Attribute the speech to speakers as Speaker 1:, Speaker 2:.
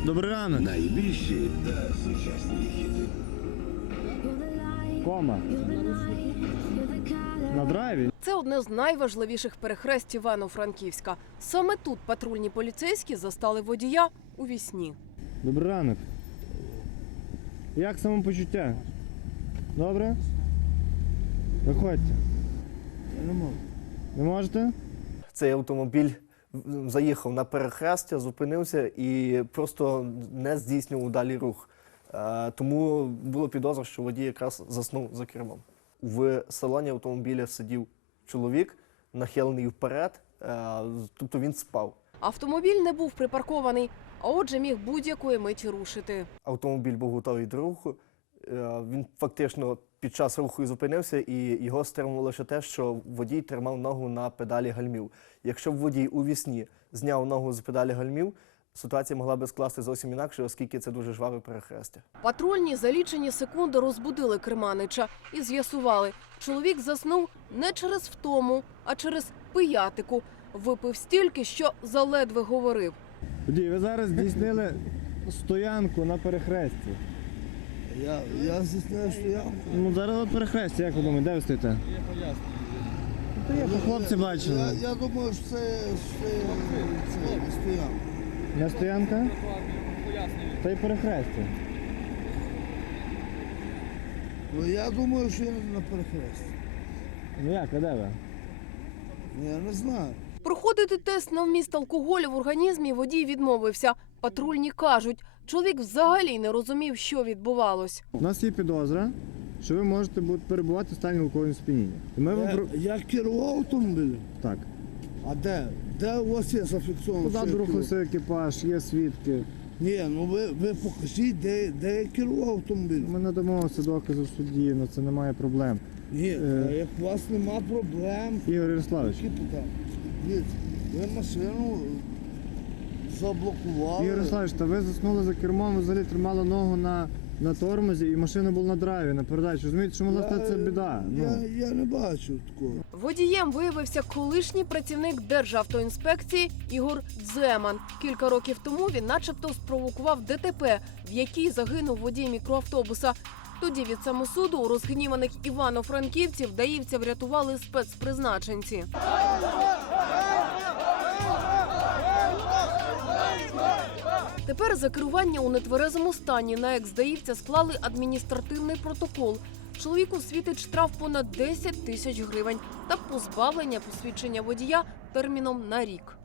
Speaker 1: Добрий ранок.
Speaker 2: Найбільші та сучасні хіти.
Speaker 1: Кома. На драйві?
Speaker 3: Це одне з найважливіших перехресть Івано-Франківська. Саме тут патрульні поліцейські застали водія у вісні.
Speaker 1: Добрий ранок. Як самопочуття? Добре? Виходьте.
Speaker 4: Я не можу.
Speaker 1: Не можете?
Speaker 5: Цей автомобіль заїхав на перехрестя, зупинився і просто не здійснював далі рух. Тому було підозра, що водій якраз заснув за кермом. В салоні автомобіля сидів чоловік, нахилений вперед, тобто він спав.
Speaker 3: Автомобіль не був припаркований, а отже міг будь-якої миті рушити.
Speaker 5: Автомобіль був готовий до руху. Він фактично під час руху і зупинився, і його стримувало лише те, що водій тримав ногу на педалі гальмів. Якщо б водій у вісні зняв ногу з педалі гальмів, ситуація могла би скласти зовсім інакше, оскільки це дуже жваве перехрестя.
Speaker 3: Патрульні за лічені секунди розбудили керманича і з'ясували, чоловік заснув не через втому, а через пиятику. Випив стільки, що заледве говорив.
Speaker 1: Водій, ви зараз здійснили стоянку на перехресті.
Speaker 4: Я здійснив стоянку.
Speaker 1: Ну зараз от перехрестя, як ви думаєте, де ви стоїте? Та є, хлопці бачили.
Speaker 4: Я думаю, що це стоянка.
Speaker 1: Не стоянка? Та й перехрестя.
Speaker 4: Ну, я думаю, що я на перехресті.
Speaker 1: Ну як, а де ви?
Speaker 4: Я не знаю.
Speaker 3: Проходити тест на вміст алкоголю в організмі водій відмовився. Патрульні кажуть, чоловік взагалі не розумів, що відбувалось.
Speaker 1: У нас є підозра, що ви можете перебувати в стані алкогольного сп'яніння. І ми вам
Speaker 4: Я керував автомобілем.
Speaker 1: Так.
Speaker 4: А де? Де у вас є зафіксовано? що я
Speaker 1: Позаду
Speaker 4: керував?
Speaker 1: рухався екіпаж, є свідки.
Speaker 4: Ні, ну ви покажіть, де я керував автомобілем.
Speaker 1: Ми надамо це докази в суді, на це немає проблем.
Speaker 4: Ні, як у вас нема проблем.
Speaker 1: Ігор Ярославович,
Speaker 4: Які питання? Дивіться, ви машину заблокували.
Speaker 1: Ігор Ярославович, та ви заснули за кермом, ви взагалі тримали ногу на тормозі і машина була на драйві, на передачі. Розумієте, що могла статися біда.
Speaker 4: Я не бачу такого.
Speaker 3: Водієм виявився колишній працівник Державтоінспекції Ігор Дземан. Кілька років тому він начебто спровокував ДТП, в якій загинув водій мікроавтобуса. Тоді від самосуду у розгніваних івано-франківців даївця врятували спецпризначенці. Тепер за керування у нетверезому стані на екс-даївця склали адміністративний протокол. Чоловіку світить штраф понад 10 тисяч гривень та позбавлення посвідчення водія терміном на рік.